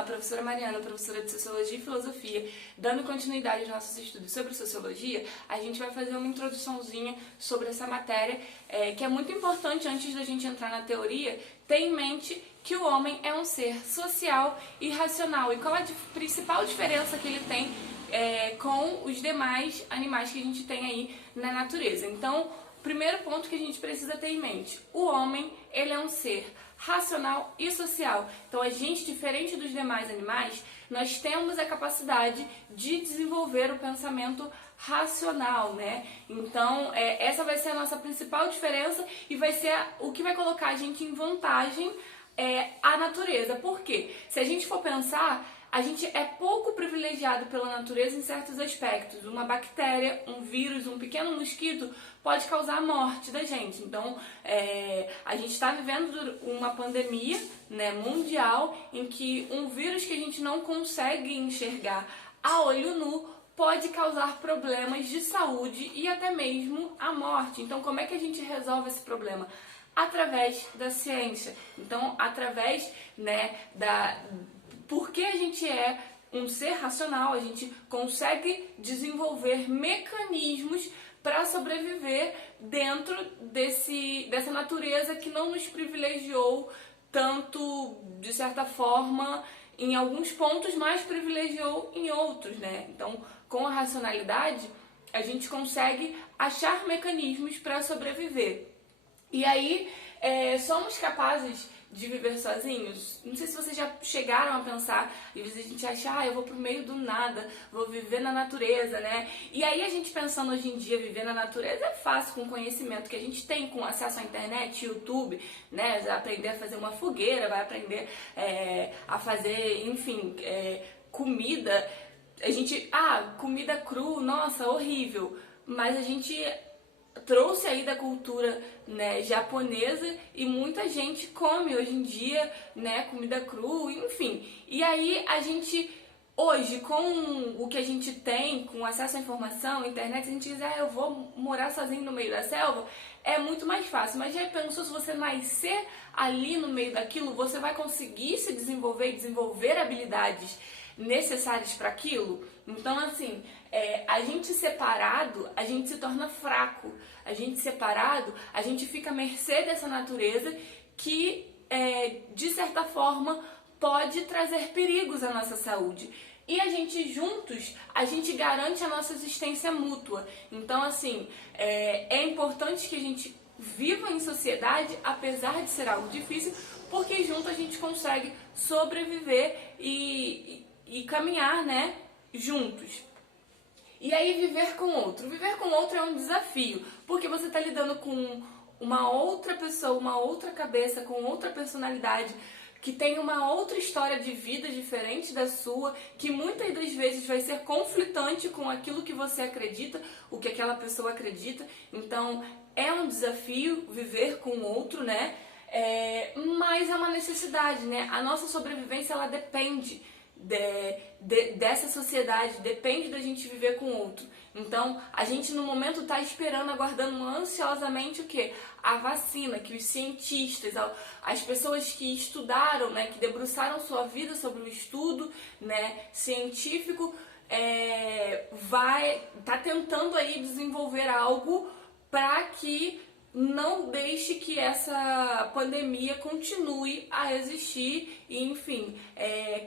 Olá, professora Mariana, professora de Sociologia e Filosofia. Dando continuidade aos nossos estudos sobre Sociologia, a gente vai fazer uma introduçãozinha sobre essa matéria, que é muito importante antes da gente entrar na teoria, ter em mente que o homem é um ser social e racional. E qual é a principal diferença que ele tem com os demais animais que a gente tem aí na natureza. Então, primeiro ponto que a gente precisa ter em mente, o homem, ele é um ser racional e social. Então, a gente, diferente dos demais animais, nós temos a capacidade de desenvolver o pensamento racional, né? Então, essa vai ser a nossa principal diferença e vai ser o que vai colocar a gente em vantagem a natureza. Por quê? Se a gente for pensar, a gente é pouco privilegiado pela natureza em certos aspectos. Uma bactéria, um vírus, um pequeno mosquito pode causar a morte da gente. Então, a gente está vivendo uma pandemia, né, mundial, em que um vírus que a gente não consegue enxergar a olho nu pode causar problemas de saúde e até mesmo a morte. Então, como é que a gente resolve esse problema? Através da ciência. Então, através, né, porque a gente é um ser racional, a gente consegue desenvolver mecanismos para sobreviver dentro dessa natureza que não nos privilegiou tanto, de certa forma, em alguns pontos, mas privilegiou em outros, né? Então, com a racionalidade, a gente consegue achar mecanismos para sobreviver. E aí, somos capazes de viver sozinhos? Não sei se vocês já chegaram a pensar, e às vezes a gente acha, eu vou pro meio do nada, vou viver na natureza, né? E aí a gente pensando hoje em dia, viver na natureza é fácil com o conhecimento que a gente tem, com acesso à internet, YouTube, né? Vai aprender a fazer uma fogueira, vai aprender a fazer, enfim, comida. A gente, comida cru, nossa, horrível. Mas a gente trouxe aí da cultura, né, japonesa e muita gente come hoje em dia, né, comida crua, enfim. E aí a gente, hoje, com o que a gente tem, com acesso à informação, internet, a gente diz, eu vou morar sozinho no meio da selva, é muito mais fácil. Mas já pensou, se você nascer ali no meio daquilo, você vai conseguir se desenvolver e desenvolver habilidades necessárias para aquilo? Então, assim, a gente separado, a gente se torna fraco. A gente separado, a gente fica à mercê dessa natureza que, de certa forma, pode trazer perigos à nossa saúde. E a gente juntos, a gente garante a nossa existência mútua. Então, assim, é importante que a gente viva em sociedade, apesar de ser algo difícil, porque junto a gente consegue sobreviver e caminhar, né, juntos. E aí viver com outro. Viver com outro é um desafio, porque você está lidando com uma outra pessoa, uma outra cabeça, com outra personalidade, que tem uma outra história de vida diferente da sua, que muitas das vezes vai ser conflitante com aquilo que você acredita, o que aquela pessoa acredita. Então, é um desafio viver com o outro, né? Mas é uma necessidade, né? A nossa sobrevivência, ela depende dessa sociedade, depende da gente viver com o outro. Então, a gente no momento está esperando, aguardando ansiosamente o quê? A vacina, que os cientistas, as pessoas que estudaram, né, que debruçaram sua vida sobre o estudo, né, científico, tá tentando aí desenvolver algo para que não deixe que essa pandemia continue a existir e, enfim,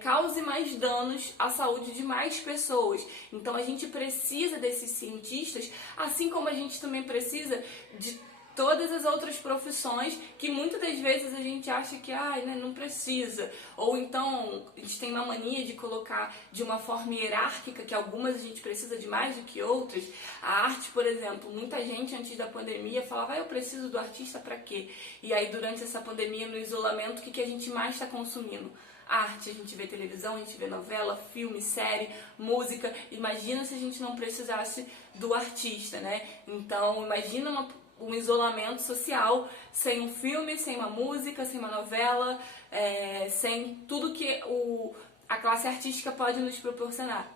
cause mais danos à saúde de mais pessoas. Então, a gente precisa desses cientistas, assim como a gente também precisa de todas as outras profissões que muitas das vezes a gente acha que né, não precisa. Ou então a gente tem uma mania de colocar de uma forma hierárquica, que algumas a gente precisa de mais do que outras. A arte, por exemplo, muita gente antes da pandemia falava, eu preciso do artista para quê? E aí durante essa pandemia, no isolamento, o que a gente mais está consumindo? Arte, a gente vê televisão, a gente vê novela, filme, série, música. Imagina se a gente não precisasse do artista, né? Então, imagina um isolamento social sem um filme, sem uma música, sem uma novela, sem tudo que a classe artística pode nos proporcionar.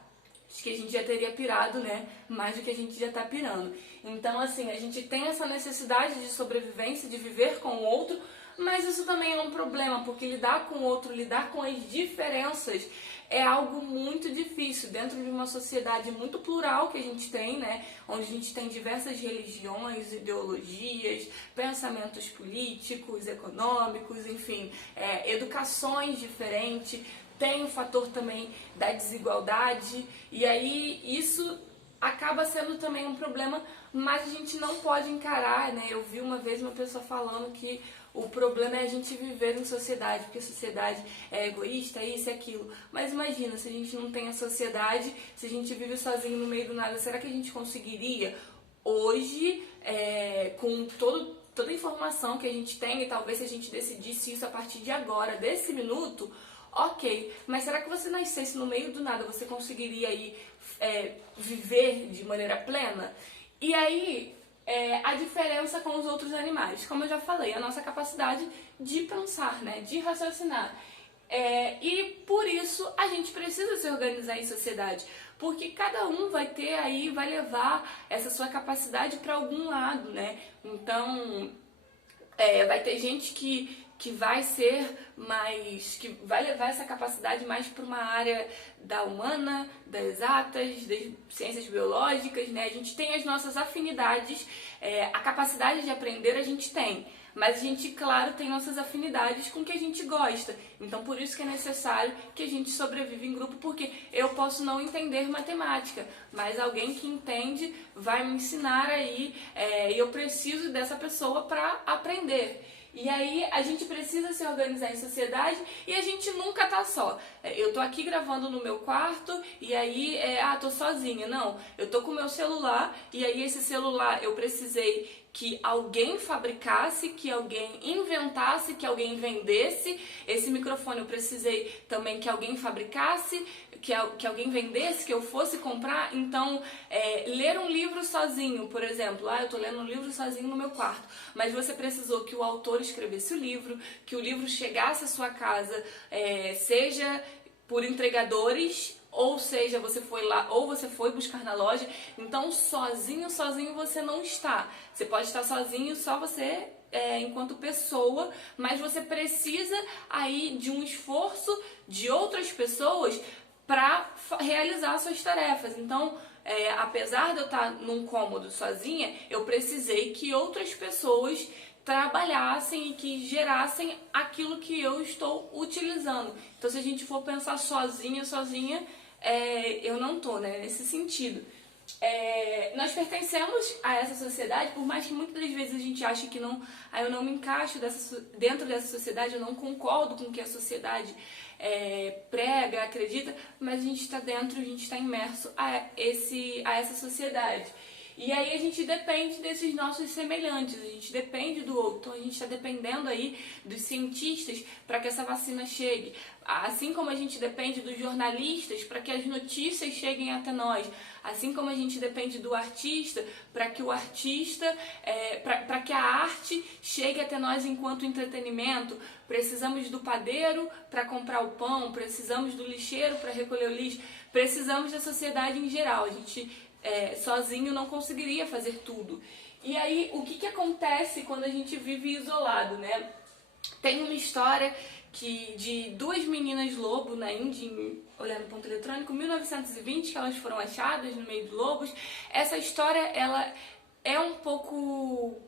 Acho que a gente já teria pirado, né? Mais do que a gente já está pirando. Então, assim, a gente tem essa necessidade de sobrevivência, de viver com o outro, mas isso também é um problema, porque lidar com o outro, lidar com as diferenças é algo muito difícil dentro de uma sociedade muito plural que a gente tem, né? Onde a gente tem diversas religiões, ideologias, pensamentos políticos, econômicos, enfim, educações diferentes. Tem o fator também da desigualdade, e aí isso acaba sendo também um problema, mas a gente não pode encarar, né? Eu vi uma vez uma pessoa falando que o problema é a gente viver em sociedade, porque a sociedade é egoísta, isso e aquilo. Mas imagina, se a gente não tem a sociedade, se a gente vive sozinho no meio do nada, será que a gente conseguiria hoje, com toda a informação que a gente tem, e talvez se a gente decidisse isso a partir de agora, desse minuto, ok, mas será que você nascesse no meio do nada, você conseguiria aí viver de maneira plena? E aí, a diferença com os outros animais, como eu já falei, a nossa capacidade de pensar, né, de raciocinar. E por isso a gente precisa se organizar em sociedade, porque cada um vai ter aí, vai levar essa sua capacidade para algum lado, né? Então, vai ter gente que vai ser mais, que vai levar essa capacidade mais para uma área da humana, das exatas, das ciências biológicas, né? A gente tem as nossas afinidades, a capacidade de aprender a gente tem, mas a gente, claro, tem nossas afinidades com o que a gente gosta. Então, por isso que é necessário que a gente sobreviva em grupo, porque eu posso não entender matemática, mas alguém que entende vai me ensinar aí, e eu preciso dessa pessoa para aprender. E aí a gente precisa se organizar em sociedade e a gente nunca tá só. Eu tô aqui gravando no meu quarto e aí, tô sozinha. Não, eu tô com o meu celular e aí esse celular eu precisei que alguém fabricasse, que alguém inventasse, que alguém vendesse. Esse microfone eu precisei também que alguém fabricasse, que alguém vendesse, que eu fosse comprar. Então, ler um livro sozinho, por exemplo, eu tô lendo um livro sozinho no meu quarto, mas você precisou que o autor escrevesse o livro, que o livro chegasse à sua casa, seja por entregadores, ou seja, você foi lá, ou você foi buscar na loja. Então, sozinho você não está. Você pode estar sozinho, só você enquanto pessoa, mas você precisa aí de um esforço de outras pessoas para realizar suas tarefas. Então, apesar de eu estar num cômodo sozinha, eu precisei que outras pessoas trabalhassem e que gerassem aquilo que eu estou utilizando. Então, se a gente for pensar sozinha, eu não tô, né, nesse sentido. Nós pertencemos a essa sociedade, por mais que muitas das vezes a gente ache que não, eu não me encaixo dentro dessa sociedade, eu não concordo com o que a sociedade prega, acredita, mas a gente está dentro, a gente está imerso a essa sociedade. E aí a gente depende desses nossos semelhantes, a gente depende do outro, então a gente está dependendo aí dos cientistas para que essa vacina chegue, assim como a gente depende dos jornalistas para que as notícias cheguem até nós, assim como a gente depende do artista para que o artista, para que a arte chegue até nós enquanto entretenimento. Precisamos do padeiro para comprar o pão, precisamos do lixeiro para recolher o lixo, precisamos da sociedade em geral. A gente sozinho não conseguiria fazer tudo. E aí, o que acontece quando a gente vive isolado, né? Tem uma história de duas meninas lobo na Índia, olhando ponto eletrônico, 1920, que elas foram achadas no meio de lobos. Essa história, ela é um pouco...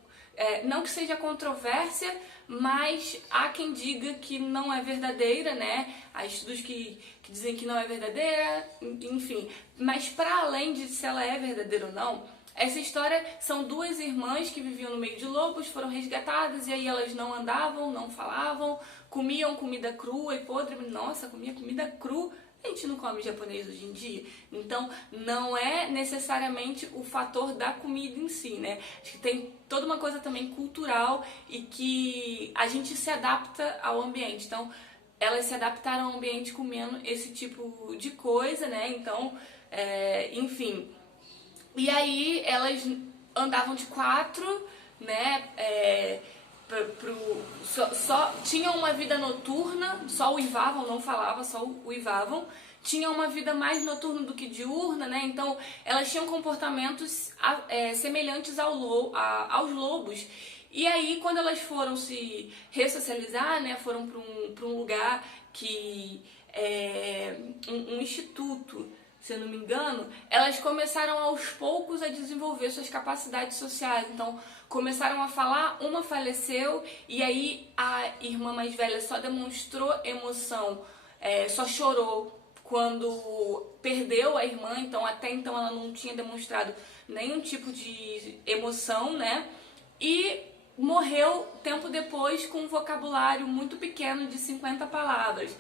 não que seja controvérsia, mas há quem diga que não é verdadeira, né? Há estudos que dizem que não é verdadeira, enfim. Mas para além de se ela é verdadeira ou não, essa história são duas irmãs que viviam no meio de lobos, foram resgatadas e aí elas não andavam, não falavam, comiam comida crua e podre. Nossa, comia comida crua. A gente não come japonês hoje em dia, então não é necessariamente o fator da comida em si, né? Acho que tem toda uma coisa também cultural e que a gente se adapta ao ambiente. Então, elas se adaptaram ao ambiente comendo esse tipo de coisa, né? Então, enfim. E aí elas andavam de quatro, né? Só tinham uma vida noturna, só uivavam, não falavam, só uivavam. Tinham uma vida mais noturna do que diurna, né? Então elas tinham comportamentos semelhantes aos lobos. E aí, quando elas foram se ressocializar, né, foram para um lugar que é um instituto, se eu não me engano, elas começaram aos poucos a desenvolver suas capacidades sociais. Então, começaram a falar, uma faleceu, e aí a irmã mais velha só demonstrou emoção, só chorou quando perdeu a irmã, então até então ela não tinha demonstrado nenhum tipo de emoção, né? E morreu tempo depois com um vocabulário muito pequeno de 50 palavras.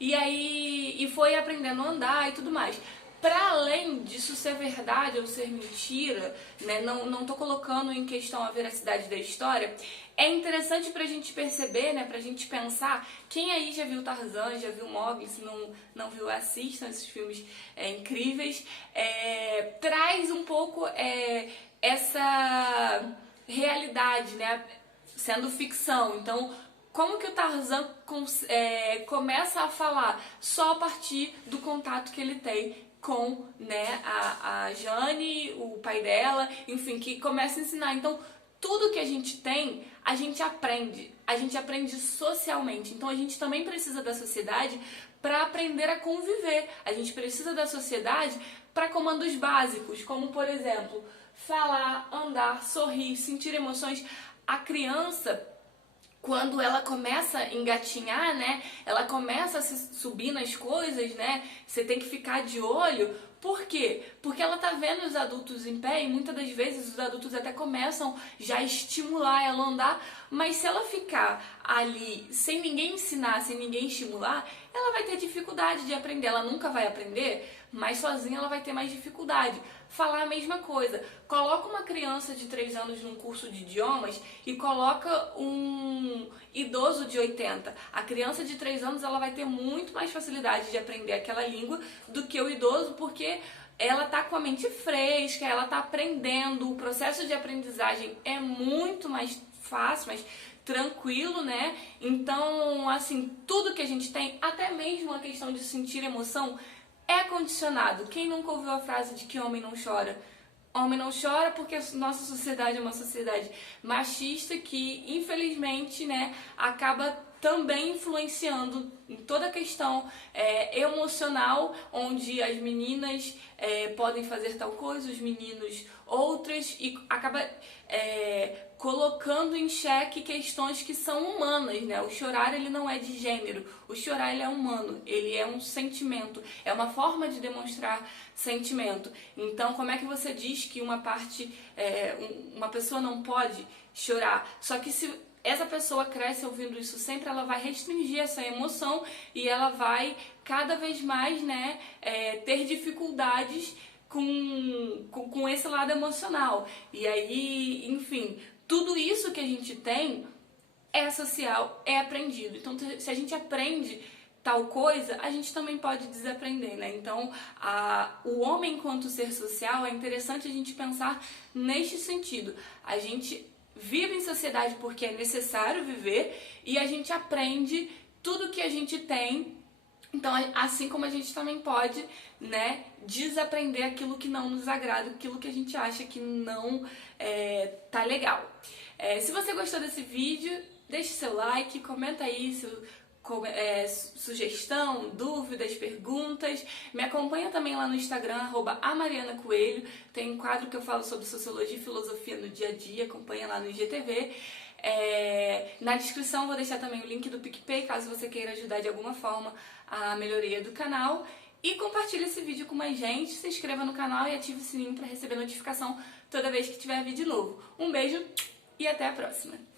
E foi aprendendo a andar e tudo mais. Para além disso ser verdade ou ser mentira, né, não tô colocando em questão a veracidade da história, é interessante pra gente perceber, né, pra gente pensar, quem aí já viu Tarzan, já viu Mowgli, se não viu, assistam esses filmes incríveis, traz um pouco essa realidade, né, sendo ficção. Então, como que o Tarzan começa a falar? Só a partir do contato que ele tem com, né, a Jane, o pai dela, enfim, que começa a ensinar. Então, tudo que a gente tem, a gente aprende socialmente. Então, a gente também precisa da sociedade para aprender a conviver. A gente precisa da sociedade para comandos básicos, como, por exemplo, falar, andar, sorrir, sentir emoções. A criança, quando ela começa a engatinhar, né, ela começa a subir nas coisas, né, você tem que ficar de olho. Por quê? Porque ela tá vendo os adultos em pé e muitas das vezes os adultos até começam já a estimular ela a andar, mas se ela ficar ali sem ninguém ensinar, sem ninguém estimular, ela vai ter dificuldade de aprender. Ela nunca vai aprender, mas sozinha ela vai ter mais dificuldade. Falar a mesma coisa. Coloca uma criança de 3 anos num curso de idiomas e coloca um idoso de 80. A criança de 3 anos ela vai ter muito mais facilidade de aprender aquela língua do que o idoso, porque ela tá com a mente fresca, ela tá aprendendo, o processo de aprendizagem é muito mais fácil, mais tranquilo, né? Então, assim, tudo que a gente tem, até mesmo a questão de sentir emoção, é condicionado. Quem nunca ouviu a frase de que homem não chora? Homem não chora porque a nossa sociedade é uma sociedade machista que, infelizmente, né, acaba também influenciando em toda a questão emocional, onde as meninas podem fazer tal coisa, os meninos outras, e acaba colocando em xeque questões que são humanas, né? O chorar, ele não é de gênero, o chorar, ele é humano, ele é um sentimento, é uma forma de demonstrar sentimento. Então, como é que você diz que uma pessoa não pode chorar? Só que se essa pessoa cresce ouvindo isso sempre, ela vai restringir essa emoção e ela vai cada vez mais, né, ter dificuldades com esse lado emocional. E aí, enfim, tudo isso que a gente tem é social, é aprendido. Então, se a gente aprende tal coisa, a gente também pode desaprender, né? Então, o homem enquanto ser social, é interessante a gente pensar neste sentido. A gente vive em sociedade porque é necessário viver e a gente aprende tudo que a gente tem. Então, assim como a gente também pode, né, desaprender aquilo que não nos agrada, aquilo que a gente acha que não tá legal. Se você gostou desse vídeo, deixe seu like, comenta aí sugestão, dúvidas, perguntas. Me acompanha também lá no Instagram, @amarianacoelho. Tem um quadro que eu falo sobre sociologia e filosofia no dia a dia, acompanha lá no IGTV. Na descrição eu vou deixar também o link do PicPay, caso você queira ajudar de alguma forma a melhoria do canal. E compartilhe esse vídeo com mais gente, se inscreva no canal e ative o sininho para receber notificação toda vez que tiver vídeo novo. Um beijo e até a próxima!